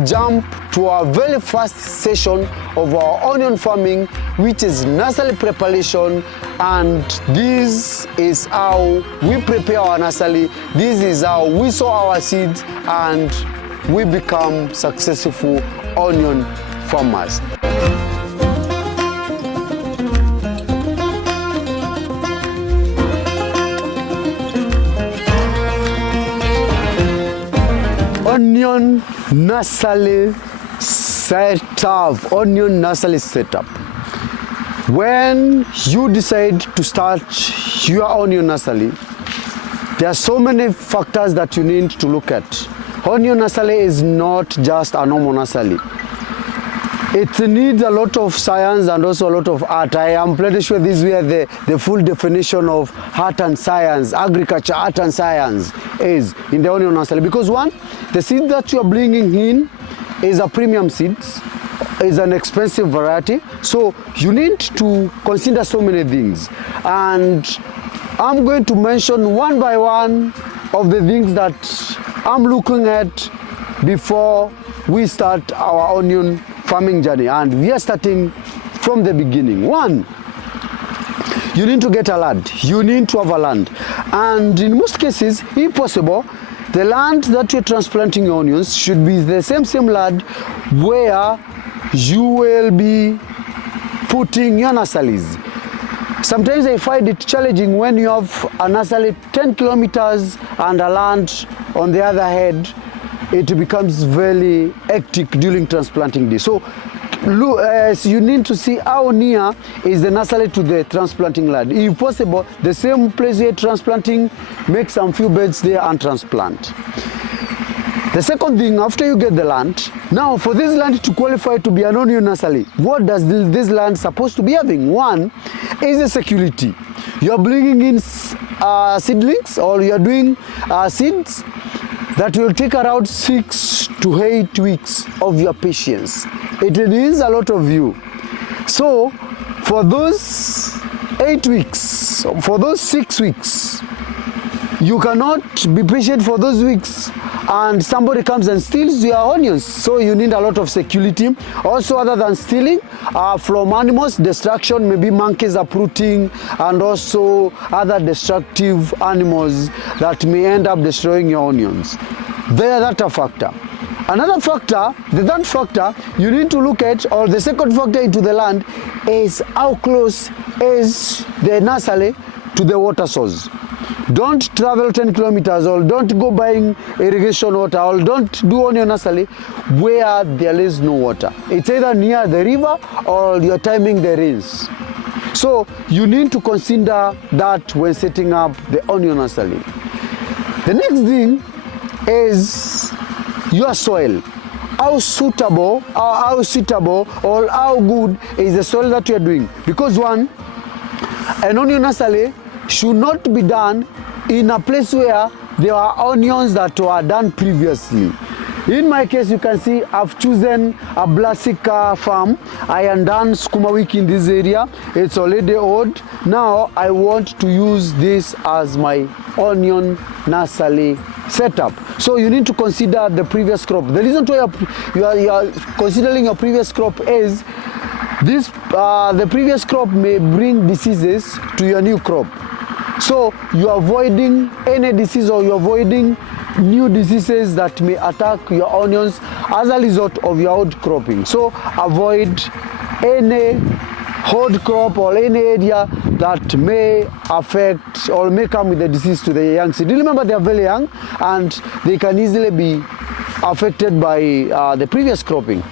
we jump to our very first session of our onion farming, which is nursery preparation. And this is how we prepare our nursery. This is how we sow our seeds and we become successful onion farmers. Onion nursery setup. Onion nursery setup. When you decide to start your onion nursery, there are so many factors that you need to look at. Onion nursery is not just a normal nursery. It needs a lot of science and also a lot of art. I am pretty sure this is where the full definition of art and science, agriculture, art and science is in the onion nursery. Because one, the seed that you are bringing in is a premium seed, is an expensive variety. So you need to consider so many things. And I'm going to mention one by one of the things that I'm looking at before we start our onion farming journey, and we are starting from the beginning. One, you need to get a land. You need to have a land, and in most cases, if possible, the land that you're transplanting your onions should be the same land where you will be putting your nurseries. Sometimes I find it challenging when you have a nursery 10 kilometers and a land on the other hand. It becomes very hectic during transplanting day. So you need to see how near is the nursery to the transplanting land. If possible, the same place you're transplanting, make some few beds there and transplant. The second thing, after you get the land, now for this land to qualify to be an onion nursery, what does this land supposed to be having? One is the security. You are bringing in seedlings, or you are doing seeds that will take around 6 to 8 weeks of your patience. It needs a lot of you. So for those 8 weeks, for those 6 weeks, you cannot be patient for those weeks and somebody comes and steals your onions. So you need a lot of security. Also, other than stealing, from animals, destruction, maybe monkeys uprooting, and also other destructive animals that may end up destroying your onions. That's a factor. Another factor, the third factor you need to look at, or the second factor into the land, is how close is the nursery to the water source. Don't travel 10 kilometers, or don't go buying irrigation water, or don't do onion nursery where there is no water. It's either near the river or you're timing the rains. So you need to consider that when setting up the onion nursery. The next thing is your soil. How suitable or how good is the soil that you are doing? Because one, an onion nursery should not be done in a place where there are onions that were done previously. In my case, you can see I've chosen a Blasika farm. I am done Sukuma Wiki in this area. It's already old. Now I want to use this as my onion nursery setup. So you need to consider the previous crop. The reason why you are considering your previous crop is this: the previous crop may bring diseases to your new crop. So you're avoiding any disease, or you're avoiding new diseases that may attack your onions as a result of your old cropping. So avoid any old crop or any area that may affect or may come with a disease to the young seed. Remember, they are very young and they can easily be affected by the previous cropping.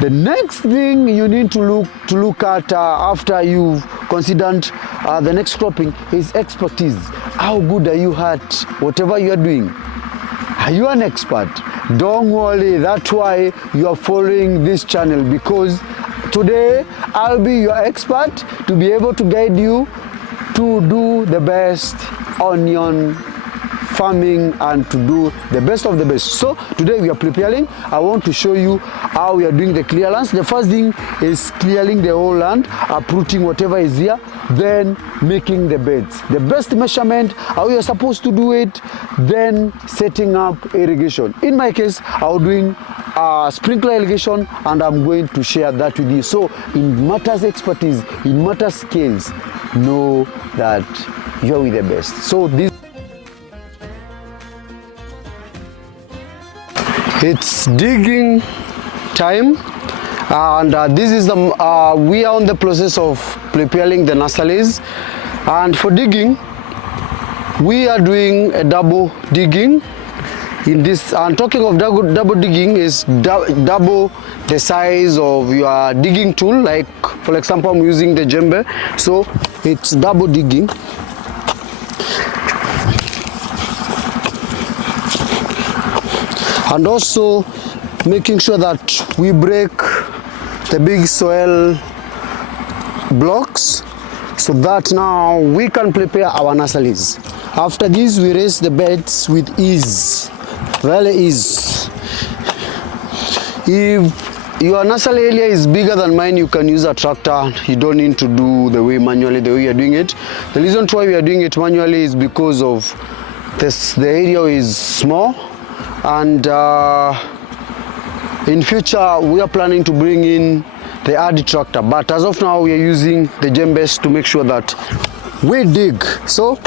The next thing you need to look at after you've considered the next cropping is expertise. How good are you at whatever you are doing? Are you an expert? Don't worry, that's why you are following this channel, because today I'll be your expert to be able to guide you to do the best onion farming and to do the best of the best. So today we are preparing. I want to show you how we are doing the clearance. The first thing is clearing the whole land, uprooting whatever is here, then making the beds. The best measurement, how you are supposed to do it, then setting up irrigation. In my case, I was doing sprinkler irrigation, and I'm going to share that with you. So in matters expertise, in matters skills, know that you're with the best. So this, it's digging time, and this is the we are on the process of preparing the nurseries. And for digging, we are doing a double digging in this. And talking of double digging is double the size of your digging tool. Like for example, I'm using the djembe, so it's double digging. And also making sure that we break the big soil blocks so that now we can prepare our nurseries. After this, we raise the beds with ease, very ease. If your nursery area is bigger than mine, you can use a tractor. You don't need to do the way manually, the way you're doing it. The reason why we are doing it manually is because of this, the area is small, and in future we are planning to bring in the RD tractor, but as of now we are using the djembes to make sure that we dig. So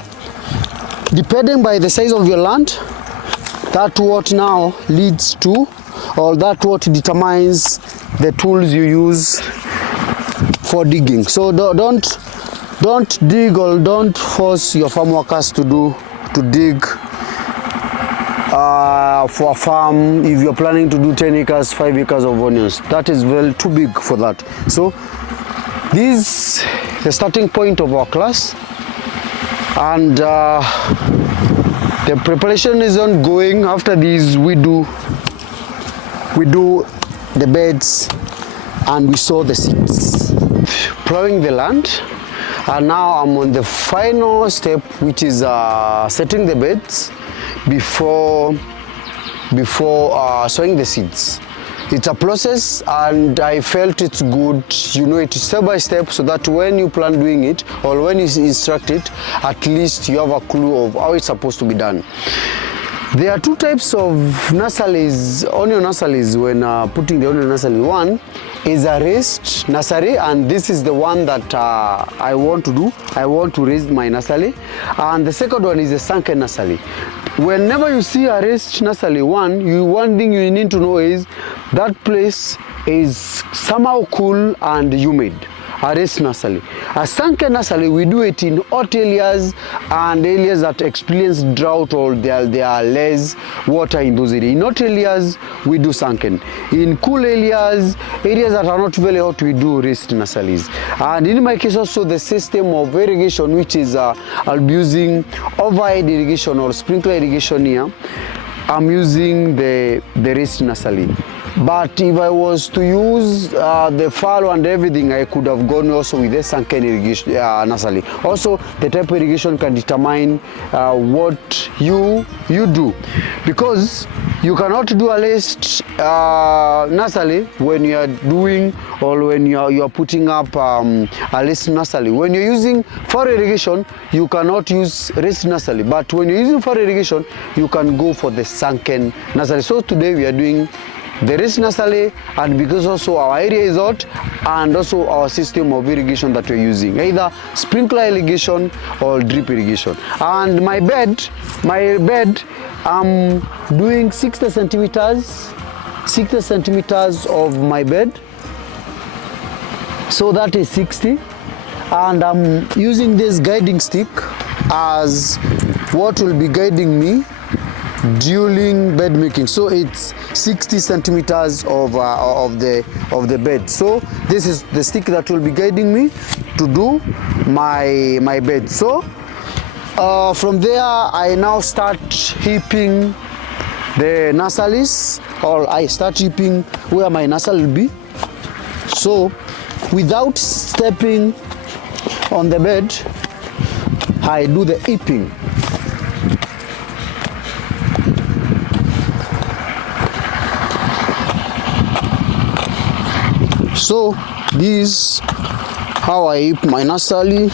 depending by the size of your land, that what now leads to, or that what determines the tools you use for digging. So don't dig, or don't force your farm workers to dig for a farm. If you're planning to do 10 acres, 5 acres of onions, that is well too big for that. So this is the starting point of our class, and the preparation is ongoing. After this, we do the beds and we sow the seeds, plowing the land. And now I'm on the final step, which is setting the beds before sowing the seeds. It's a process, and I felt it's good, you know, it's step by step, so that when you plan doing it, or when you instruct it, at least you have a clue of how it's supposed to be done. There are two types of nurseries, onion nurseries, when putting the onion nursery. One is a raised nursery, and this is the one that I want to do. I want to raise my nursery. And the second one is a sunken nursery. Whenever you see a raised nursery, one thing you need to know is that place is somehow cool and humid. A raised nursery. A sunken nursery, we do it in hot areas and areas that experience drought, or there are less water in those areas. In hot areas, we do sunken. In cool areas that are not very hot, we do raised nurseries. And in my case also, the system of irrigation, which is I'll be using overhead irrigation or sprinkler irrigation here, I'm using the raised nursery. But if I was to use the fallow and everything, I could have gone also with a sunken irrigation nursery. Also, the type of irrigation can determine what you do, because you cannot do a raised nursery when you are doing, or when you are putting up a raised nursery. When you're using for irrigation, you cannot use raised nursery, but when you're using for irrigation, you can go for the sunken nursery. So today we are doing the raised nursery, and because also our area is hot, and also our system of irrigation that we're using, either sprinkler irrigation or drip irrigation. And my bed, I'm doing 60 centimeters of my bed, so that is 60, and I'm using this guiding stick as what will be guiding me during bed making. So it's 60 centimeters of the bed. So this is the stick that will be guiding me to do my bed. So from there, I now start heaping the nurseries, or I start heaping where my nursery will be. So without stepping on the bed, I do the heaping. So this is how I heap my nursery.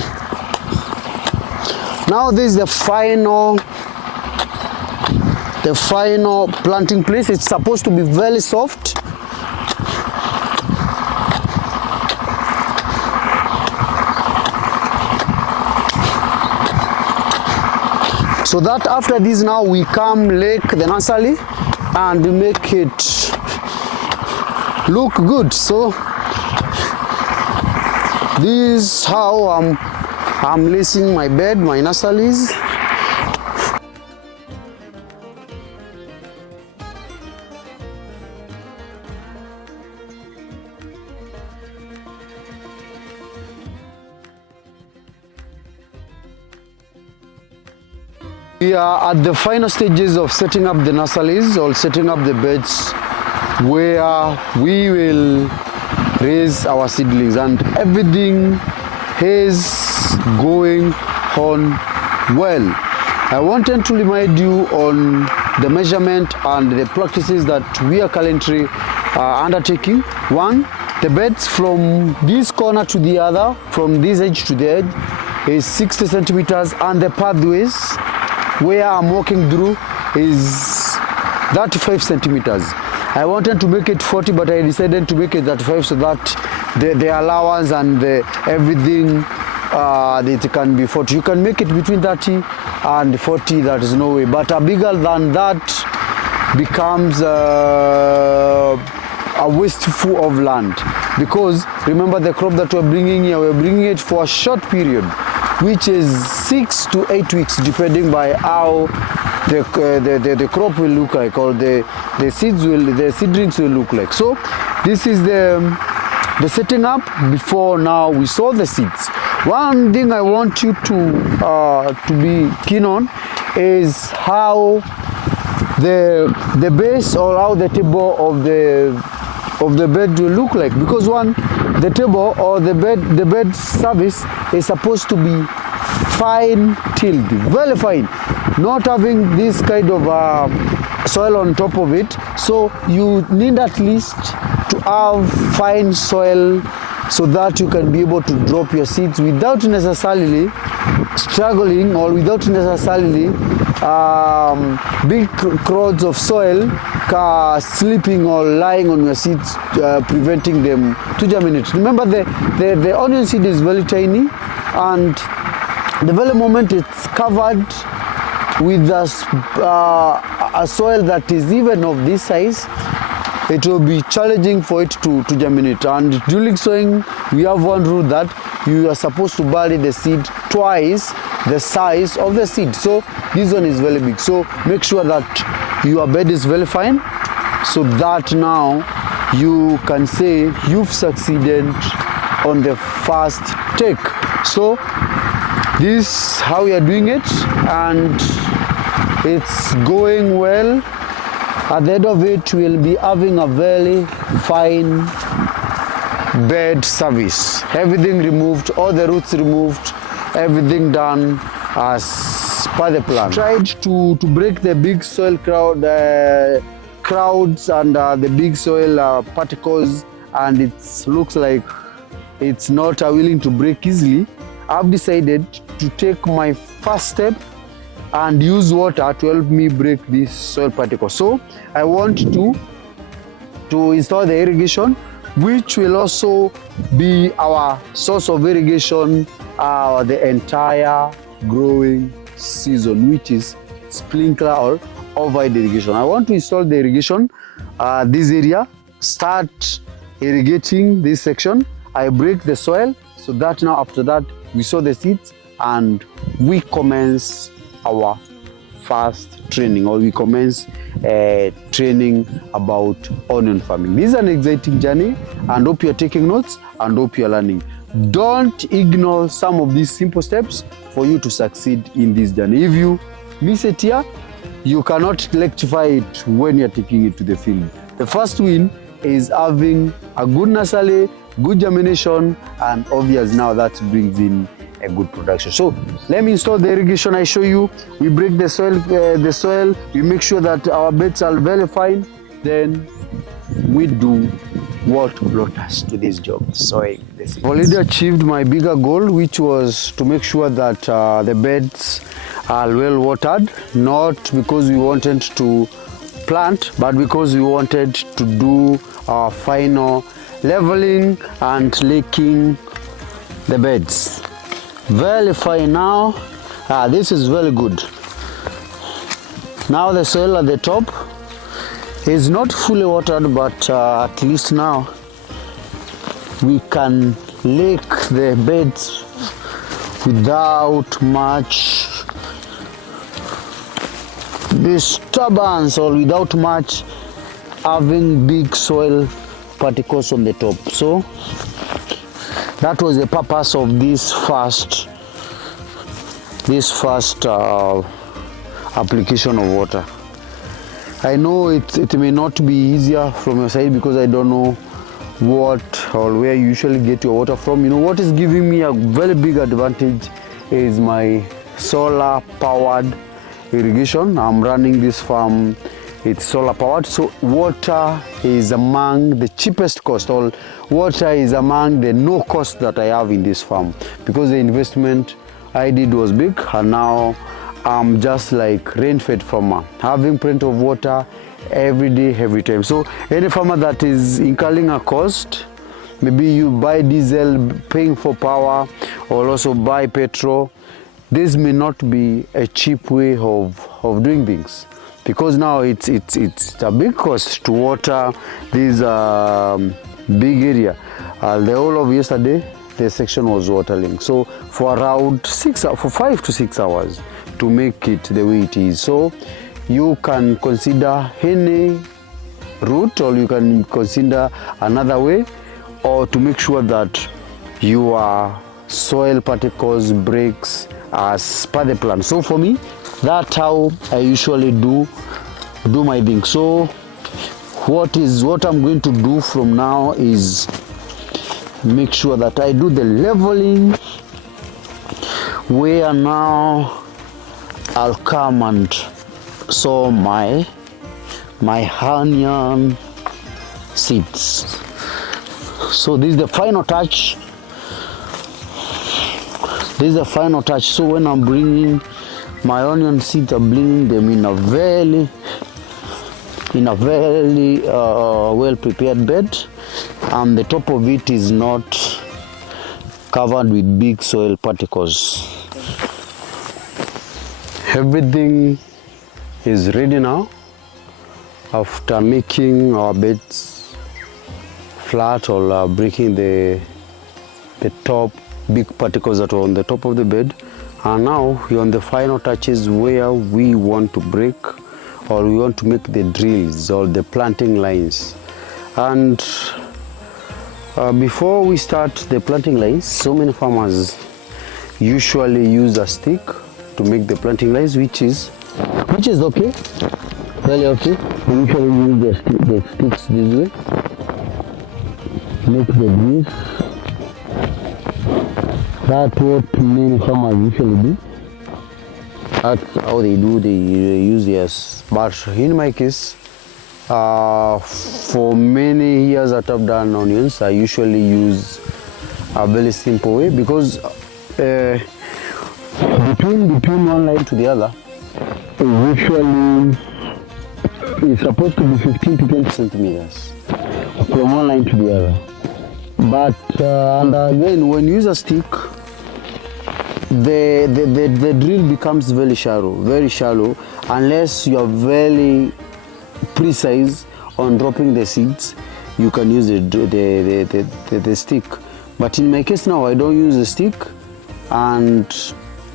Now this is the the final planting place. It's supposed to be very soft. So that after this now we come lake the nursery and we make it look good. So this is how I'm lacing my bed, my nurseries. We are at the final stages of setting up the nurseries or setting up the beds where we will raise our seedlings, and everything is going on well. I wanted to remind you on the measurement and the practices that we are currently undertaking. One, the beds from this corner to the other, from this edge to the edge, is 60 centimeters, and the pathways where I'm walking through is 35 centimeters. I wanted to make it 40, but I decided to make it 35 so that the allowance and everything it can be 40. You can make it between 30 and 40, that is no way. But bigger than that becomes a wasteful of land, because remember the crop that we're bringing here, we're bringing it for a short period, which is 6 to 8 weeks, depending by how the crop will look like, or the seedlings will look like. So this is the setting up before now we sow the seeds. One thing I want you to be keen on is how the base or how the table of the bed will look like, because the table or the bed surface is supposed to be fine tilled, very fine, not having this kind of soil on top of it. So you need at least to have fine soil so that you can be able to drop your seeds without necessarily struggling, or without necessarily big clods of soil slipping or lying on your seeds, preventing them to germinate. Remember, the onion seed is very tiny, and the very moment it's covered with a soil that is even of this size, it will be challenging for it to germinate. And during sowing, we have one rule that you are supposed to bury the seed twice the size of the seed. So this one is very big. So make sure that your bed is very fine, so that now you can say you've succeeded on the first take. So this is how we are doing it, and it's going well. At the end of it, we'll be having a very fine bed service. Everything removed, all the roots removed, everything done as per the plan. Tried to break the big soil crowds and the big soil particles, and it looks like it's not willing to break easily. I've decided to take my first step and use water to help me break this soil particle. So I want to install the irrigation, which will also be our source of irrigation the entire growing season, which is sprinkler or overhead irrigation. I want to install the irrigation this area, start irrigating this section. I break the soil so that now after that we sow the seeds and we commence our first training, or we commence training about onion farming. This is an exciting journey, and hope you're taking notes and hope you're learning. Don't ignore some of these simple steps for you to succeed in this journey. If you miss it here, you cannot rectify it when you're taking it to the field. The first win is having a good nursery, good germination, and obvious now that brings in a good production. So let me install the irrigation. I show you. We break the soil. We make sure that our beds are very fine. Then we do what brought us to this job, sowing the seeds. I've already achieved my bigger goal, which was to make sure that the beds are well watered, not because we wanted to plant, but because we wanted to do our final leveling and licking the beds. Very fine now. This is very good. Now the soil at the top is not fully watered, but at least now we can lick the beds without much disturbance or without much having big soil particles on the top. So that was the purpose of this first application of water. I know it may not be easier from your side because I don't know what or where you usually get your water from. You know what is giving me a very big advantage is my solar powered irrigation. I'm running this farm, it's solar powered, so water is among the cheapest cost, or water is among the no cost that I have in this farm, because the investment I did was big, and now I'm just like rain-fed farmer, having plenty of water every day, every time. So any farmer that is incurring a cost, maybe you buy diesel, paying for power, or also buy petrol, this may not be a cheap way of doing things, because now it's a big cost to water this big area. The whole of yesterday, the section was watering, so for around 5 to 6 hours to make it the way it is. So you can consider any route, or you can consider another way, or to make sure that your soil particles breaks as per the plan. So for me, that's how I usually do my thing. So what I'm going to do from now is make sure that I do the leveling, where now I'll come and sow my onion seeds. So this is the final touch. This is the final touch. So when I'm bringing my onion seeds, I'm bringing them in a very well prepared bed, and the top of it is not covered with big soil particles. Everything is ready now after making our beds flat, or breaking the top big particles that were on the top of the bed. And now we're on the final touches, where we want to break, or we want to make the drills or the planting lines. And before we start the planting lines, so many farmers usually use a stick to make the planting lines, which is okay, really okay. We usually use the sticks this way, make the drills. That's what many farmers usually do. That's how they do. They use this. But in my case, for many years that I've done onions, I usually use a very simple way, because between one line to the other, usually it's supposed to be 15 to 20 centimeters from one line to the other. But and again, when you use a stick, the drill becomes very shallow, unless you are very precise on dropping the seeds. You can use the stick. But in my case now, I don't use the stick, and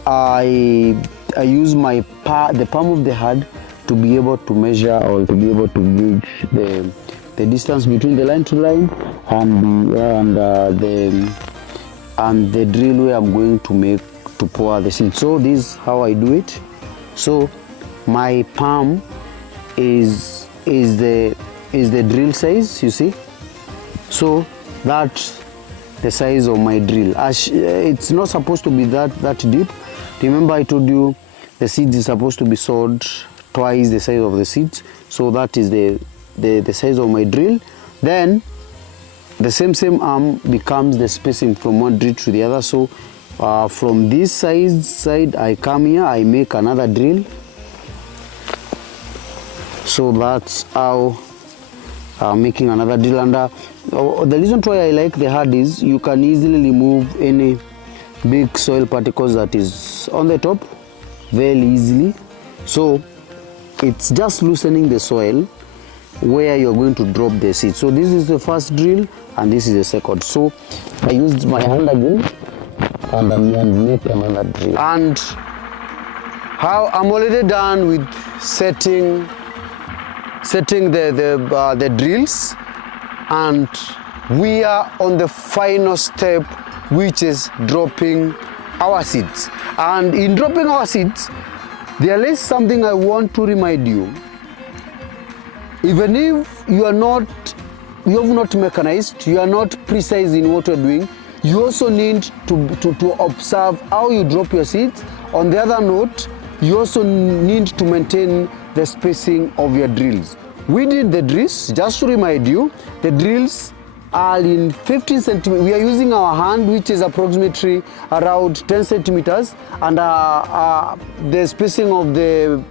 I use the palm of the hand to be able to measure, or to be able to gauge the distance between the line to line and the drill where I'm going to pour the seed. So this is how I do it. So my palm is the drill size, you see. So that's the size of my drill. It's not supposed to be that deep. Remember, I told you the seeds is supposed to be sowed twice the size of the seeds. So that is the size of my drill. Then the same arm becomes the spacing from one drill to the other. So From this side I come here, I make another drill. So that's how I'm making another drill. And the reason why I like the hard is you can easily remove any big soil particles that is on the top very easily. So it's just loosening the soil where you're going to drop the seed. So this is the first drill and this is the second. So I used my hand again and I'm going to make another drill. And how I'm already done with setting the drills, and we are on the final step, which is dropping our seeds. And in dropping our seeds, there is something I want to remind you. Even if you have not mechanized, you are not precise in what you're doing, you also need to observe how you drop your seeds. On the other note, you also need to maintain the spacing of your drills. We did the drills, just to remind you, the drills are in 15 centimeters. We are using our hand, which is approximately around 10 centimeters, and the spacing of the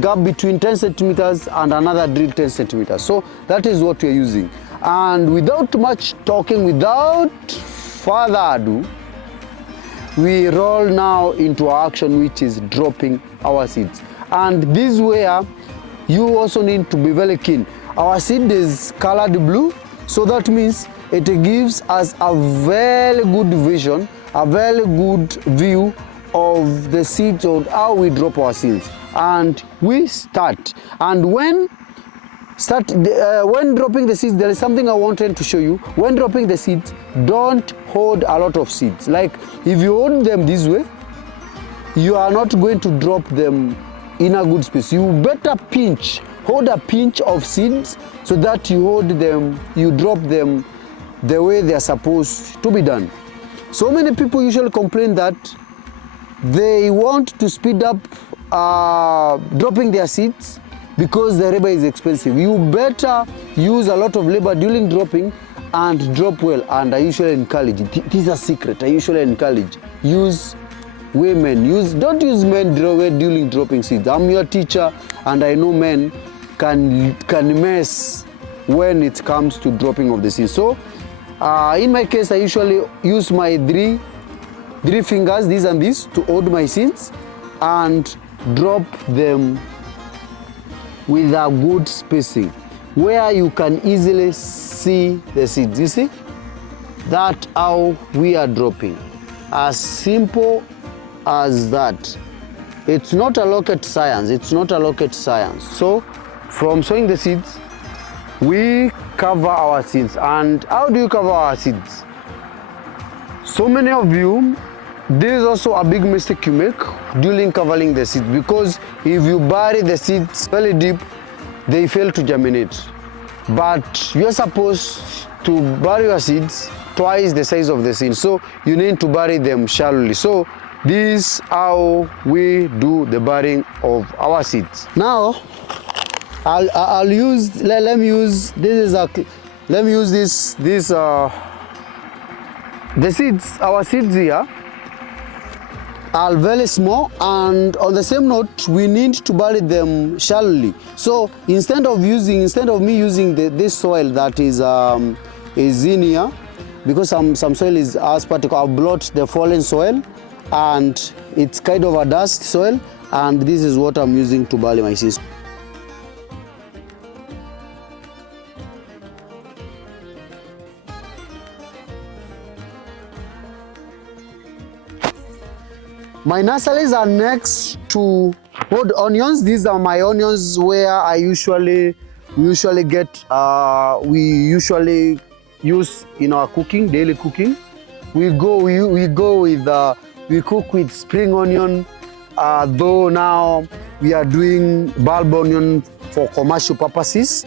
gap between 10 centimeters and another drill 10 centimeters. So that is what we are using. And without much talking, without further ado, we roll now into action, which is dropping our seeds. And this way, you also need to be very keen. Our seed is colored blue, so that means it gives us a very good vision, a very good view of the seeds, or how we drop our seeds. And we start. And when dropping the seeds, there is something I wanted to show you. When dropping the seeds, don't hold a lot of seeds. Like if you hold them this way, you are not going to drop them in a good space. You better hold a pinch of seeds so that you drop them the way they are supposed to be done. So many people usually complain that they want to speed up dropping their seeds because the labor is expensive. You better use a lot of labor during dropping and drop well. And I usually encourage, this is a secret, I usually encourage, use women, don't use men during dropping seeds. I'm your teacher and I know men can mess when it comes to dropping of the seeds. So in my case, I usually use my three fingers, this and this, to hold my seeds and drop them with a good spacing where you can easily see the seeds. You see? That's how we are dropping. As simple as that. It's not a rocket science. It's not a rocket science. So from sowing the seeds, we cover our seeds. And how do you cover our seeds? So many of you, there is also a big mistake you make during covering the seeds, because if you bury the seeds very deep, they fail to germinate. But you are supposed to bury your seeds twice the size of the seed, so you need to bury them shallowly. So this is how we do the burying of our seeds. Now let me use the seeds. Our seeds here are very small, and on the same note, we need to bury them shallowly. So instead of me using this soil that is in here, because some soil is as particle, I've brought the fallen soil, and it's kind of a dust soil, and this is what I'm using to bury my seeds. My nurseries are next to wood onions. These are my onions where I usually get, we usually use in our cooking, daily cooking. We cook with spring onion, though now we are doing bulb onion for commercial purposes.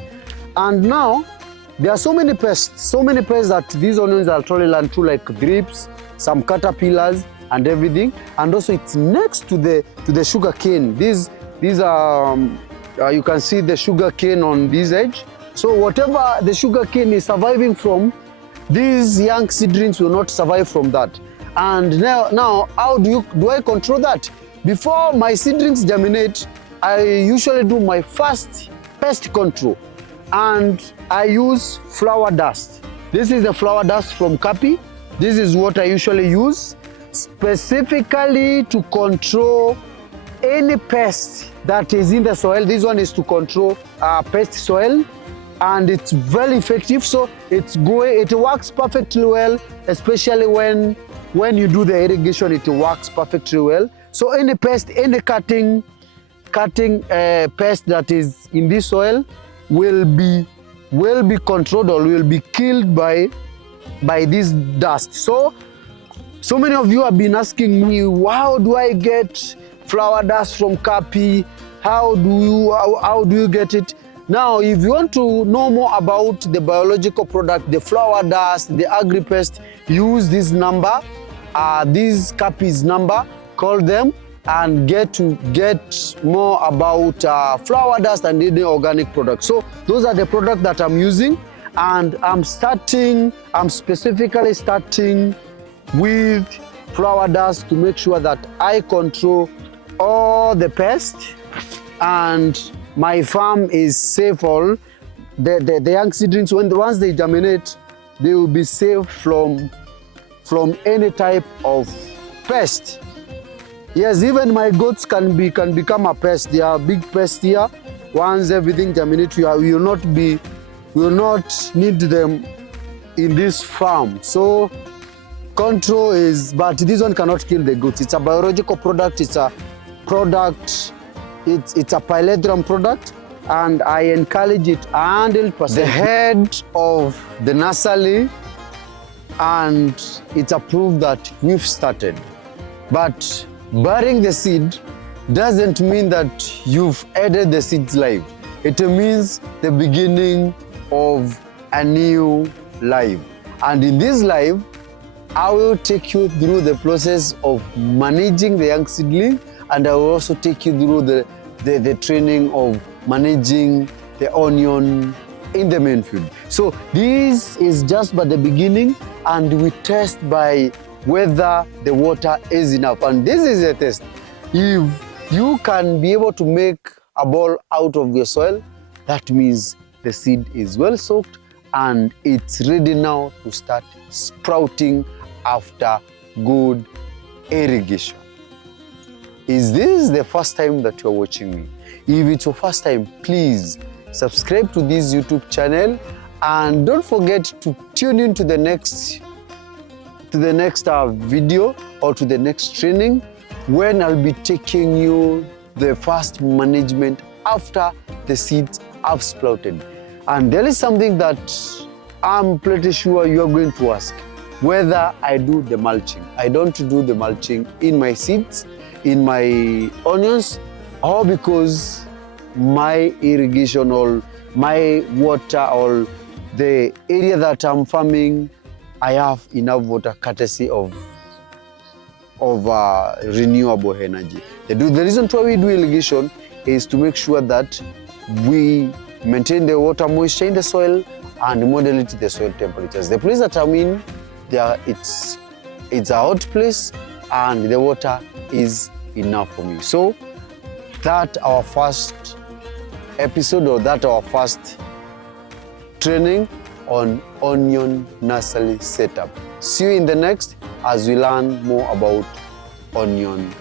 And now there are so many pests that these onions are tolerant to, like thrips, some caterpillars, and everything. And also it's next to the sugar cane. These are you can see the sugar cane on this edge. So whatever the sugar cane is surviving from, these young seedlings will not survive from that. And now how do I control that? Before my seedlings germinate, I usually do my first pest control, and I use flower dust. This is the flower dust from Capi. This is what I usually use specifically to control any pest that is in the soil. This one is to control pest soil, and it's very effective. So it works perfectly well, especially when you do the irrigation. It works perfectly well. So any pest, any cutting pest that is in this soil will be controlled or will be killed by this dust. So many of you have been asking me, how do I get flower dust from Capi? How do you get it? Now, if you want to know more about the biological product, the flower dust, the agri-pest, use this number, this Capi's number, call them and get more about flower dust and any organic products. So those are the products that I'm using, and I'm specifically starting with flower dust to make sure that I control all the pests and my farm is safe. All the young seedlings, once they germinate, they will be safe from any type of pest. Yes, even my goats can become a pest. They are big pests here. Once everything germinates, we will not need them in this farm. So control is, but this one cannot kill the goats. It's a biological product. It's a product. It's a pyrethrum product, and I encourage it 100%. The head of the nursery, and it's approved that we've started. But burying the seed doesn't mean that you've added the seeds life. It means the beginning of a new life. And in this life, I will take you through the process of managing the young seedling, and I will also take you through the training of managing the onion in the main field. So this is just but the beginning, and we test by whether the water is enough. And this is a test. If you can be able to make a ball out of your soil, that means the seed is well soaked and it's ready now to start sprouting after good irrigation. Is this the first time that you're watching me? If it's your first time, please subscribe to this YouTube channel, and don't forget to tune in to the next video or to the next training, when I'll be taking you the first management after the seeds have sprouted. And there is something that I'm pretty sure you're going to ask, whether I do the mulching. I don't do the mulching in my seeds, in my onions, or because my irrigation or my water or the area that I'm farming, I have enough water courtesy of renewable energy. The reason why we do irrigation is to make sure that we maintain the water moisture in the soil and moderate the soil temperatures. The place that I'm in, it's a hot place and the water is enough for me. So that's our first episode, or that our first training on onion nursery setup. See you in the next as we learn more about onion